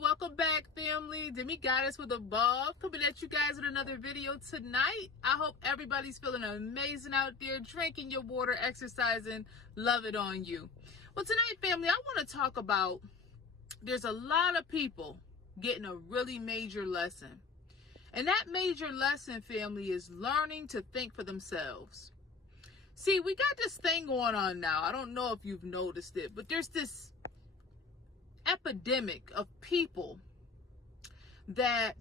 welcome back, family. Demi Goddess with a Bob coming at you guys with another video tonight. I hope everybody's feeling amazing out there, drinking your water, exercising, love it on you. Well, tonight, family, I want to talk about there's a lot of people getting a really major lesson. And that major lesson, family, is learning to think for themselves. See, we got this thing going on now. I don't know if you've noticed it, but there's this epidemic of people that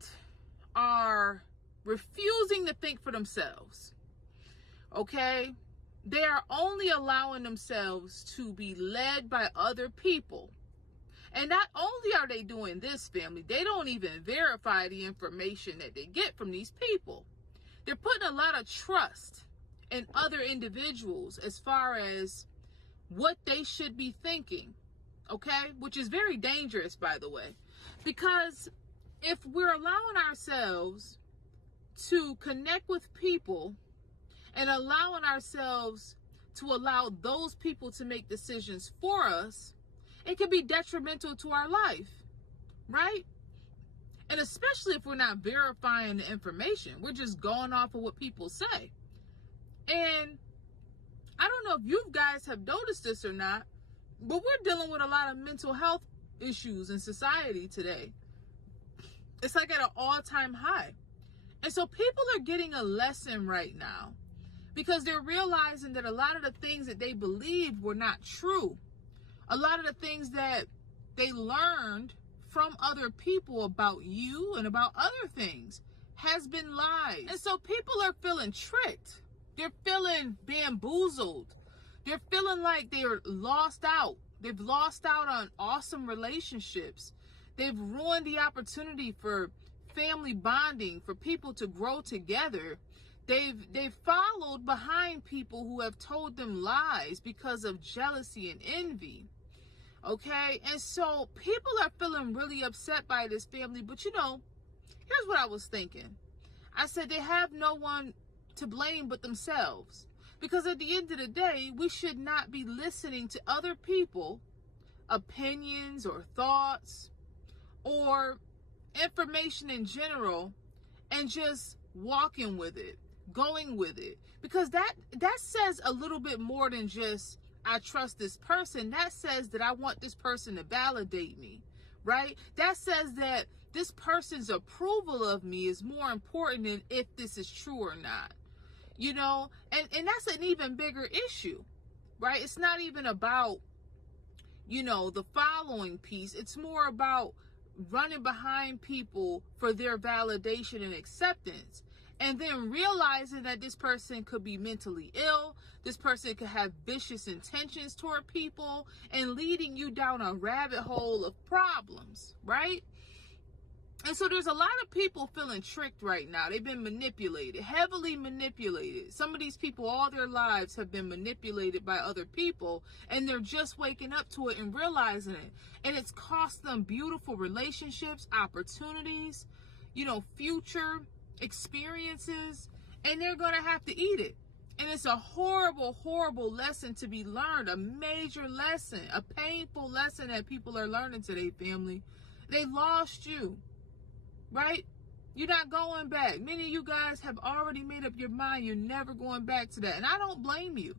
are refusing to think for themselves. Okay? They are only allowing themselves to be led by other people. And not only are they doing this, family, they don't even verify the information that they get from these people. They're putting a lot of trust in other individuals as far as what they should be thinking. Okay, which is very dangerous, by the way, because if we're allowing ourselves to connect with people and allowing ourselves to allow those people to make decisions for us, it can be detrimental to our life, right? And especially if we're not verifying the information, we're just going off of what people say. And I don't know if you guys have noticed this or not, but we're dealing with a lot of mental health issues in society today. It's like at an all-time high. And so people are getting a lesson right now because they're realizing that a lot of the things that they believed were not true. A lot of the things that they learned from other people about you and about other things has been lies. And so people are feeling tricked. They're feeling bamboozled. They're feeling like they're lost out. They've lost out on awesome relationships. They've ruined the opportunity for family bonding, for people to grow together. They've followed behind people who have told them lies because of jealousy and envy. Okay? And so people are feeling really upset by this, family. But you know, here's what I was thinking. I said they have no one to blame but themselves. Because at the end of the day, we should not be listening to other people, opinions or thoughts or information in general and just walking with it, going with it. Because that says a little bit more than just, I trust this person. That says that I want this person to validate me, right? That says that this person's approval of me is more important than if this is true or not. You know, and that's an even bigger issue, right? It's not even about, you know, the following piece. It's more about running behind people for their validation and acceptance. And then realizing that this person could be mentally ill. This person could have vicious intentions toward people and leading you down a rabbit hole of problems, right? And so there's a lot of people feeling tricked right now. They've been manipulated, heavily manipulated. Some of these people all their lives have been manipulated by other people, and they're just waking up to it and realizing it. And it's cost them beautiful relationships, opportunities, you know, future experiences, and they're going to have to eat it. And it's a horrible, horrible lesson to be learned, a major lesson, a painful lesson that people are learning today, family. They lost you. Right? You're not going back. Many of you guys have already made up your mind. You're never going back to that. And I don't blame you.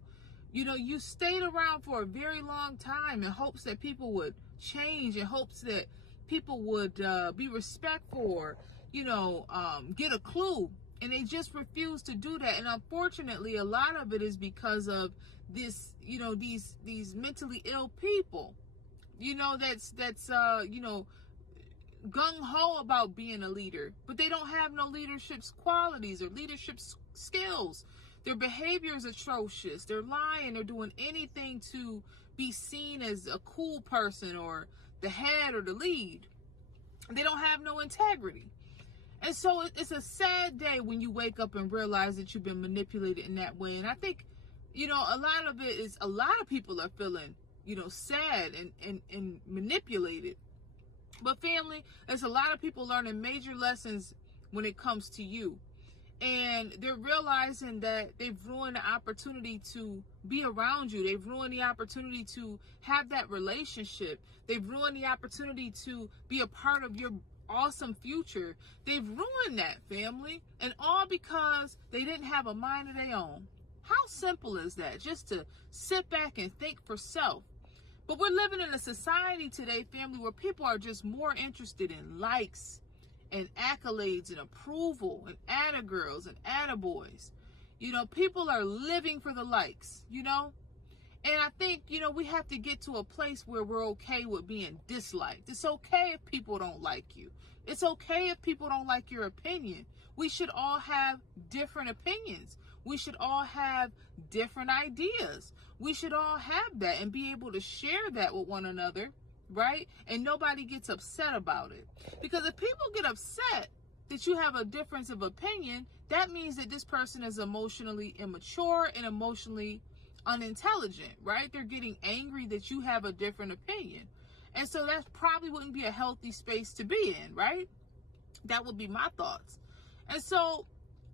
You know, you stayed around for a very long time in hopes that people would change, in hopes that people would be respectful or, you know, get a clue. And they just refuse to do that. And unfortunately, a lot of it is because of this, you know, these mentally ill people, you know, that's you know, gung-ho about being a leader, but they don't have no leadership qualities or leadership skills. Their behavior is atrocious. They're lying. They're doing anything to be seen as a cool person or the head or the lead. They don't have no integrity. And so it's a sad day when you wake up and realize that you've been manipulated in that way. And I think, you know, a lot of it is a lot of people are feeling, you know, sad and manipulated. But family, there's a lot of people learning major lessons when it comes to you. And they're realizing that they've ruined the opportunity to be around you. They've ruined the opportunity to have that relationship. They've ruined the opportunity to be a part of your awesome future. They've ruined that, family. And all because they didn't have a mind of their own. How simple is that? Just to sit back and think for self. But we're living in a society today, family, where people are just more interested in likes and accolades and approval and atta-girls and atta-boys. You know, people are living for the likes, you know. And I think, you know, we have to get to a place where we're okay with being disliked. It's okay if people don't like you. It's okay if people don't like your opinion. We should all have different opinions. We should all have different ideas. We should all have that and be able to share that with one another, right? And nobody gets upset about it. Because if people get upset that you have a difference of opinion, that means that this person is emotionally immature and emotionally unintelligent, right? They're getting angry that you have a different opinion. And so that probably wouldn't be a healthy space to be in, right? That would be my thoughts. And so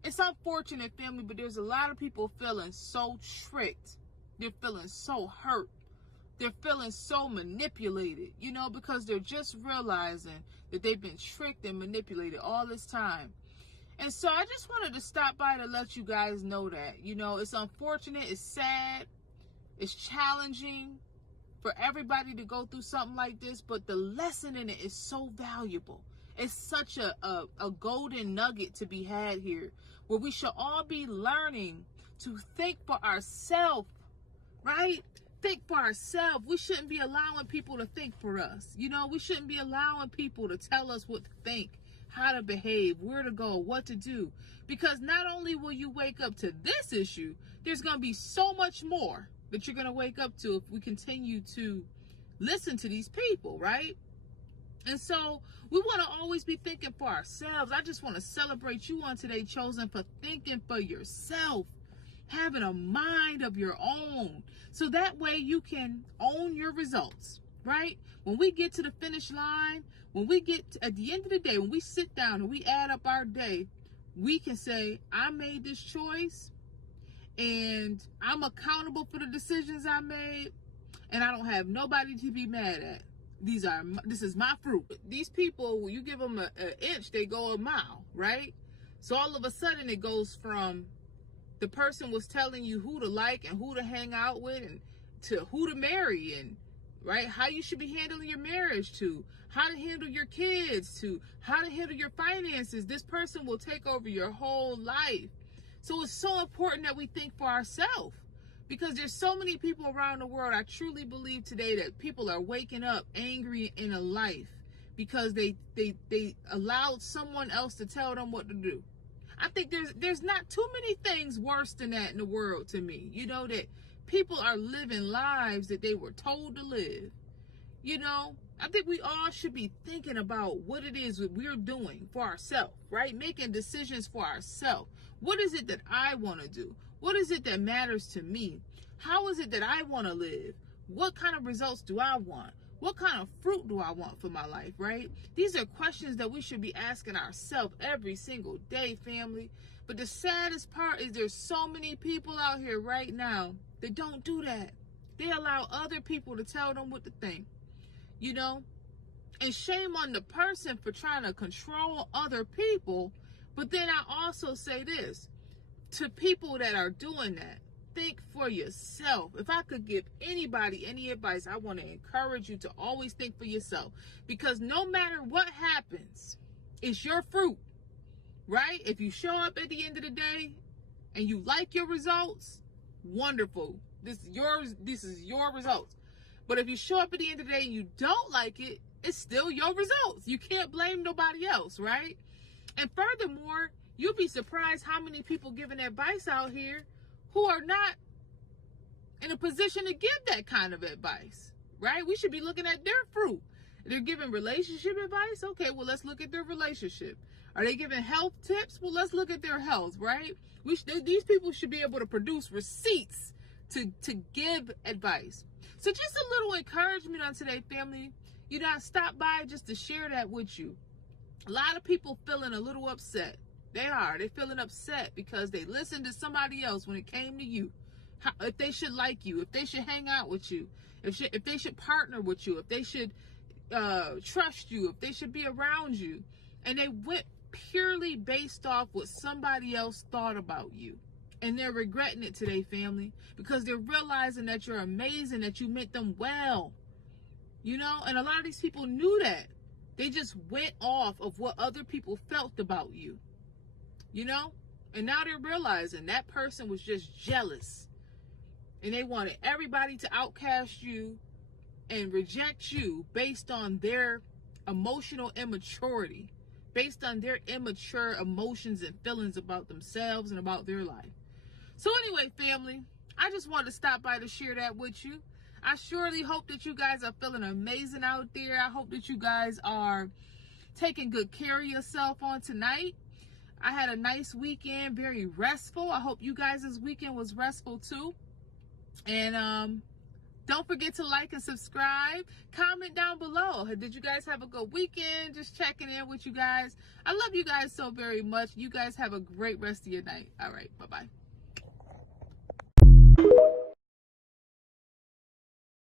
it's unfortunate, family, but there's a lot of people feeling so tricked. They're feeling so hurt. They're feeling so manipulated, you know, because they're just realizing that they've been tricked and manipulated all this time. And so I just wanted to stop by to let you guys know that, you know, it's unfortunate, it's sad, it's challenging for everybody to go through something like this, but the lesson in it is so valuable. It's such a golden nugget to be had here, where we should all be learning to think for ourselves, right? Think for ourselves. We shouldn't be allowing people to think for us. You know, we shouldn't be allowing people to tell us what to think, how to behave, where to go, what to do. Because not only will you wake up to this issue, there's going to be so much more that you're going to wake up to if we continue to listen to these people, right? And so we want to always be thinking for ourselves. I just want to celebrate you on today, Chosen, for thinking for yourself, having a mind of your own. So that way you can own your results, right? When we get to the finish line, when we get at the end of the day, when we sit down and we add up our day, we can say, I made this choice and I'm accountable for the decisions I made, and I don't have nobody to be mad at. This is my fruit. These people, when you give them an inch, they go a mile, right? So all of a sudden it goes from the person was telling you who to like and who to hang out with, and to who to marry, and right, how you should be handling your marriage, to how to handle your kids, to how to handle your finances. This person will take over your whole life. So it's so important that we think for ourselves, because there's so many people around the world. I truly believe today that people are waking up angry in a life because they allowed someone else to tell them what to do. I think there's not too many things worse than that in the world to me. You know, that people are living lives that they were told to live. You know, I think we all should be thinking about what it is that we're doing for ourselves, right? Making decisions for ourselves. What is it that I want to do? What is it that matters to me? How is it that I want to live? What kind of results do I want? What kind of fruit do I want for my life, right? These are questions that we should be asking ourselves every single day, family. But the saddest part is there's so many people out here right now that don't do that. They allow other people to tell them what to think, you know? And shame on the person for trying to control other people. But then I also say this to people that are doing that: think for yourself. If I could give anybody any advice, I want to encourage you to always think for yourself, because no matter what happens, it's your fruit, right? If you show up at the end of the day and you like your results, wonderful. This is your results. But if you show up at the end of the day and you don't like it, it's still your results. You can't blame nobody else, right? And furthermore, you'll be surprised how many people giving advice out here who are not in a position to give that kind of advice, right? We should be looking at their fruit. They're giving relationship advice. Okay, well, let's look at their relationship. Are they giving health tips? Well, let's look at their health, right? These people should be able to produce receipts to give advice. So just a little encouragement on today, family. I stopped by just to share that with you. A lot of people feeling a little upset. They are. They're feeling upset because they listened to somebody else when it came to you. If they should like you, if they should hang out with you, if they should partner with you, if they should trust you, if they should be around you. And they went purely based off what somebody else thought about you. And they're regretting it today, family, because they're realizing that you're amazing, that you meant them well. You know, and a lot of these people knew that. They just went off of what other people felt about you. You know? And now they're realizing that person was just jealous. And they wanted everybody to outcast you and reject you based on their emotional immaturity, based on their immature emotions and feelings about themselves and about their life. So anyway, family, I just wanted to stop by to share that with you. I surely hope that you guys are feeling amazing out there. I hope that you guys are taking good care of yourself on tonight. I had a nice weekend, very restful. I hope you guys' weekend was restful too. And don't forget to like and subscribe. Comment down below. Did you guys have a good weekend? Just checking in with you guys. I love you guys so very much. You guys have a great rest of your night. All right. Bye-bye.